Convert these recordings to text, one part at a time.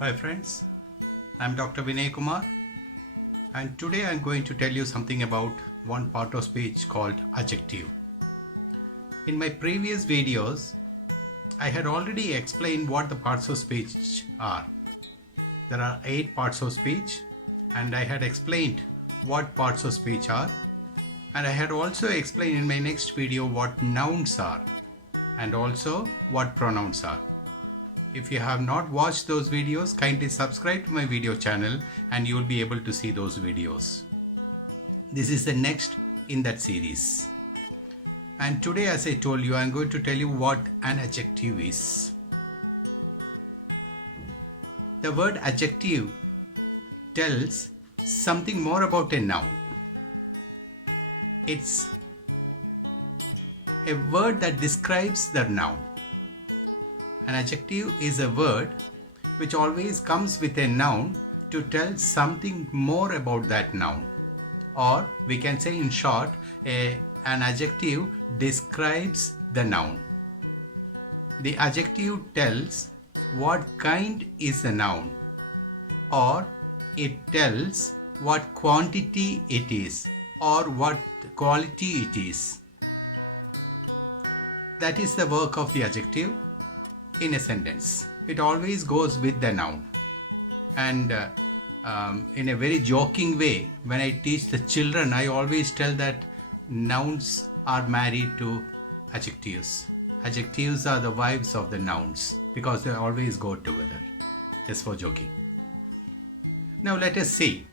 Hi friends, I'm Dr. Vinay Kumar and today I'm going to tell you something about one part of speech called adjective. In my previous videos, I had already explained what the parts of speech are. There are 8 parts of speech and I had explained what parts of speech are, and I had also explained in my next video what nouns are and also what pronouns are. If you have not watched those videos, kindly subscribe to my video channel and you will be able to see those videos. This is the next in that series. And today, as I told you, I'm going to tell you what an adjective is. The word adjective tells something more about a noun. It's a word that describes the noun. An adjective is a word which always comes with a noun to tell something more about that noun. Or we can say in short, an adjective describes the noun. The adjective tells what kind is the noun, or it tells what quantity it is or what quality it is. That is the work of the adjective. In a sentence, it always goes with the noun. And in a very joking way, when I teach the children, I always tell that nouns are married to adjectives. Adjectives are the wives of the nouns because they always go together. Just for joking. Now let us see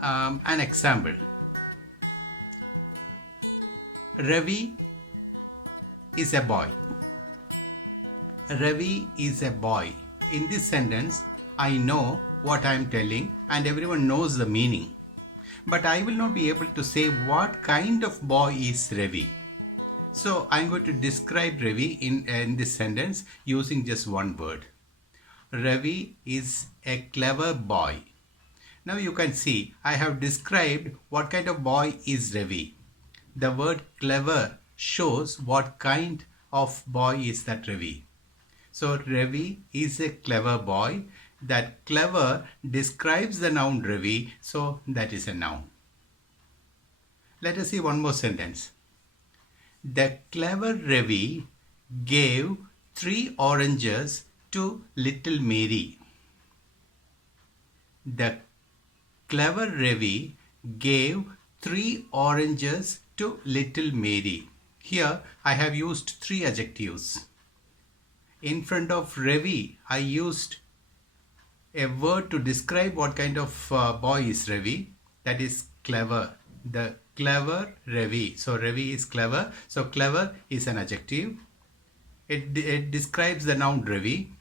an example. Ravi is a boy. Ravi is a boy. In this sentence, I know what I am telling and everyone knows the meaning. But I will not be able to say what kind of boy is Ravi. So I am going to describe Ravi in this sentence using just one word. Ravi is a clever boy. Now you can see I have described what kind of boy is Ravi. The word clever shows what kind of boy is that Ravi. So Ravi is a clever boy. That clever describes the noun Ravi, so that is a noun. Let us see one more sentence. The clever Ravi gave 3 oranges to little Mary. The clever Ravi gave 3 oranges to little Mary. Here I have used 3 adjectives. In front of Ravi, I used a word to describe what kind of boy is Ravi. That is clever. The clever Ravi. So Ravi is clever. So clever is an adjective. It describes the noun Ravi.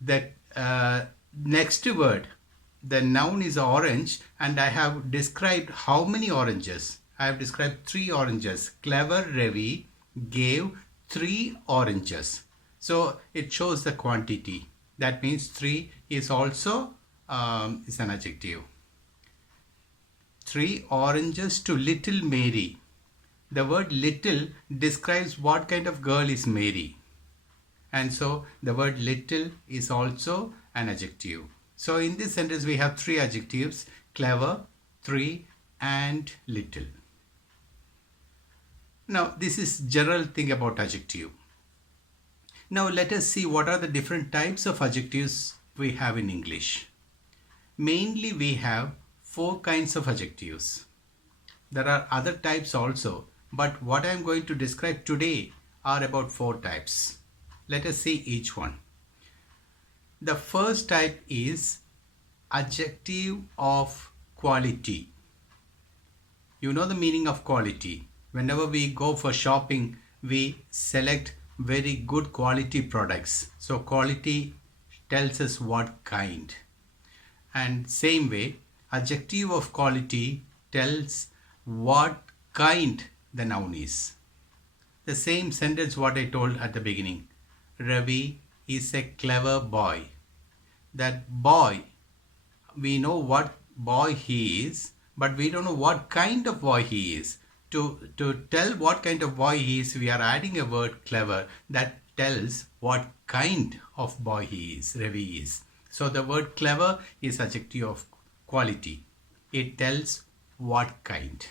The next word, the noun is orange, and I have described how many oranges. I have described 3 oranges. Clever Ravi gave 3 oranges. So it shows the quantity. That means 3 is also is an adjective. 3 oranges to little Mary. The word little describes what kind of girl is Mary. And so the word little is also an adjective. So in this sentence we have 3 adjectives: clever, 3 and little. Now this is general thing about adjective. Now let us see what are the different types of adjectives we have in English. Mainly we have 4 kinds of adjectives. There are other types also, but what I am going to describe today are about 4 types. Let us see each one. The first type is adjective of quality. You know the meaning of quality. Whenever we go for shopping, we select very good quality products. So quality tells us what kind. And same way, adjective of quality tells what kind the noun is. The same sentence what I told at the beginning. Ravi is a clever boy. That boy, we know what boy he is, but we don't know what kind of boy he is. to tell what kind of boy he is, we are adding a word clever that tells what kind of boy he is, Ravi is. So the word clever is adjective of quality. It tells what kind.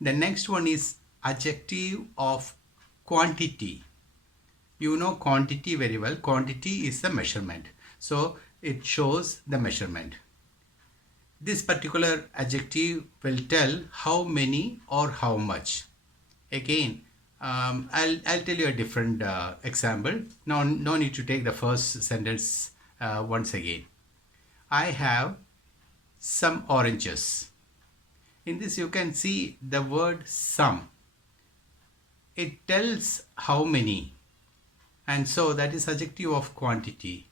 The next one is adjective of quantity. You know quantity very well. Quantity is the measurement. So it shows the measurement. This particular adjective will tell how many or how much. Again, I'll tell you a different example. Now, no need to take the first sentence once again. I have some oranges. In this you can see the word some. It tells how many, and so that is adjective of quantity.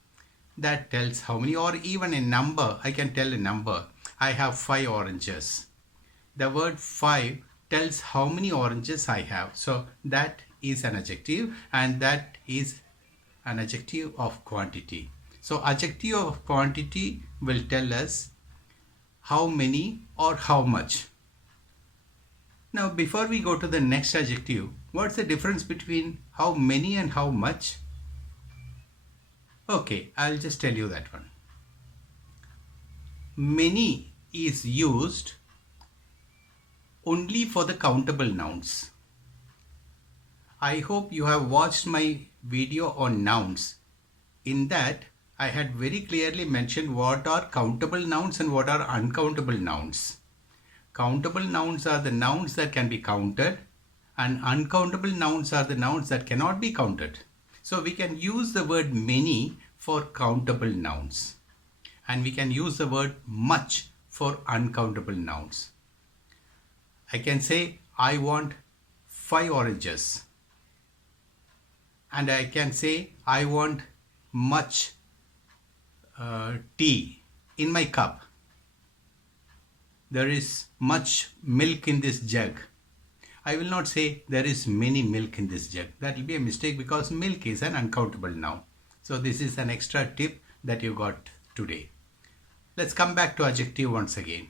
That tells how many, or even a number. I can tell a number. I have 5 oranges. The word 5 tells how many oranges I have. So that is an adjective, and that is an adjective of quantity. So adjective of quantity will tell us how many or how much. Now before we go to the next adjective, what's the difference between how many and how much? Okay, I'll just tell you that one. Many is used only for the countable nouns. I hope you have watched my video on nouns. In that, I had very clearly mentioned what are countable nouns and what are uncountable nouns. Countable nouns are the nouns that can be counted, and uncountable nouns are the nouns that cannot be counted. So we can use the word many for countable nouns, and we can use the word much for uncountable nouns. I can say I want 5 oranges, and I can say I want much tea in my cup. There is much milk in this jug. I will not say there is many milk in this jug. That will be a mistake because milk is an uncountable noun. So this is an extra tip that you got today. Let's come back to adjective once again.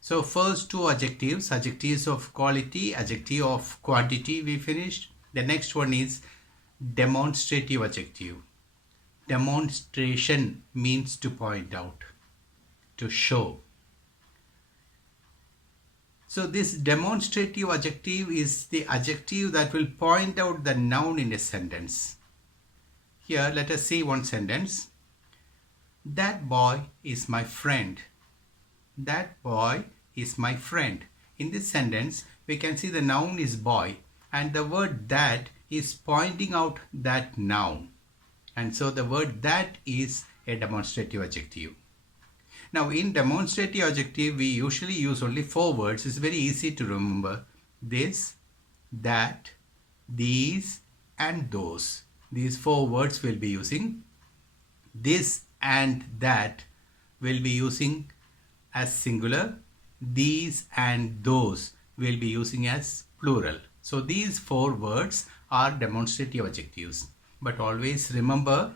So first 2 adjectives, adjectives of quality, adjective of quantity, we finished. The next one is demonstrative adjective. Demonstration means to point out, to show. So this demonstrative adjective is the adjective that will point out the noun in a sentence. Here, let us see one sentence. That boy is my friend. That boy is my friend. In this sentence, we can see the noun is boy, and the word that is pointing out that noun. And so the word that is a demonstrative adjective. Now in demonstrative adjective, we usually use only 4 words. It's very easy to remember. This, that, these and those. These 4 words we'll be using. This and that will be using as singular. These and those will be using as plural. So these 4 words are demonstrative adjectives. But always remember,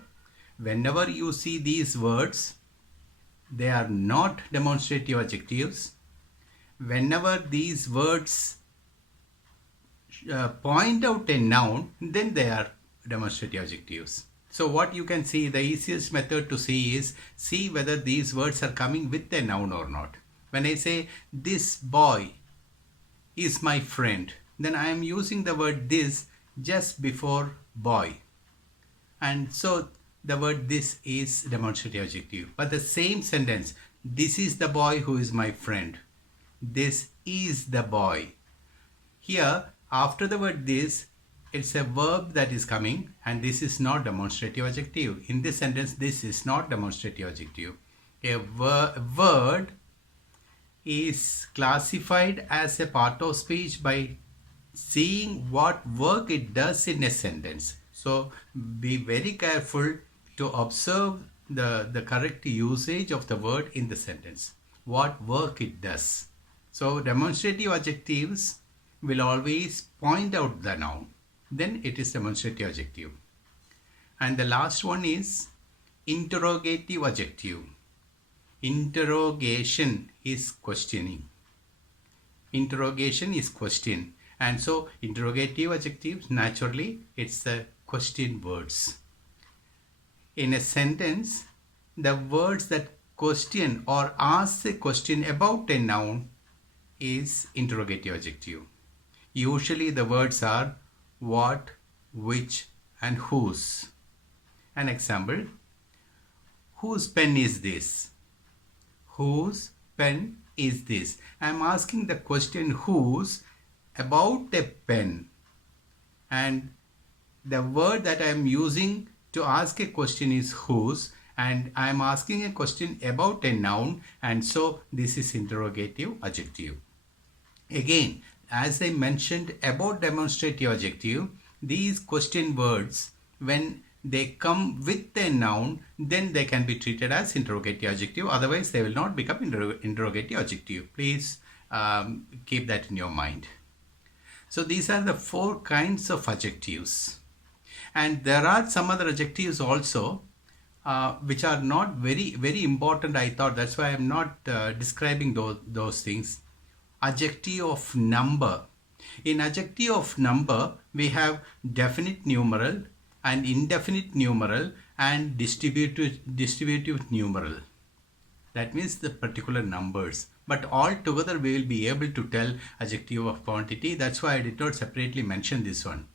whenever you see these words, they are not demonstrative adjectives. Whenever these words point out a noun, then they are demonstrative adjectives. So what you can see, the easiest method to see is see whether these words are coming with a noun or not. When I say this boy is my friend, then I am using the word this just before boy. And so the word this is demonstrative adjective. But the same sentence, this is the boy who is my friend. This is the boy. Here, after the word this, it's a verb that is coming, and this is not demonstrative adjective. In this sentence, this is not demonstrative adjective. A word is classified as a part of speech by seeing what work it does in a sentence. So be very careful to observe the correct usage of the word in the sentence, what work it does. So demonstrative adjectives will always point out the noun. Then it is demonstrative adjective. And the last one is interrogative adjective. Interrogation is questioning. Interrogation is question. And so interrogative adjectives, naturally, it's the question words. In a sentence, the words that question or ask a question about a noun is interrogative adjective. Usually the words are what, which, and whose. An example, whose pen is this? Whose pen is this? I am asking the question whose about a pen, and the word that I am using to ask a question is whose, and I am asking a question about a noun, and so this is interrogative adjective. Again, as I mentioned about demonstrative adjective, these question words, when they come with a noun, then they can be treated as interrogative adjective. Otherwise, they will not become interrogative adjective. Please keep that in your mind. So these are the 4 kinds of adjectives. And there are some other adjectives also which are not very, very important, I thought. That's why I'm not describing those things. Adjective of number. In adjective of number, we have definite numeral and indefinite numeral and distributive numeral. That means the particular numbers. But all together we will be able to tell adjective of quantity. That's why I did not separately mention this one.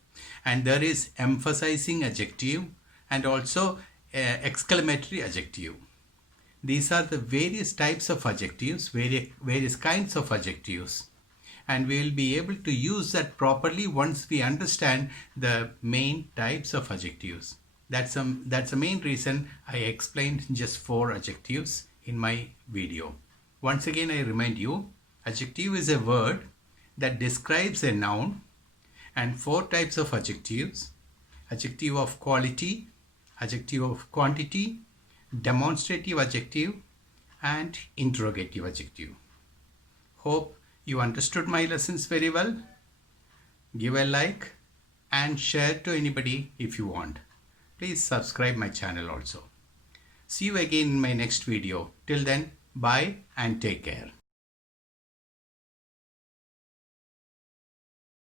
And there is emphasizing adjective and also exclamatory adjective. These are the various types of adjectives, various kinds of adjectives. And we will be able to use that properly once we understand the main types of adjectives. That's the main reason I explained just 4 adjectives in my video. Once again, I remind you, adjective is a word that describes a noun, and 4 types of adjectives: adjective of quality, adjective of quantity, demonstrative adjective, and interrogative adjective. Hope you understood my lessons very well. Give a like and share to anybody if you want. Please subscribe my channel also. See you again in my next video. Till then, bye and take care.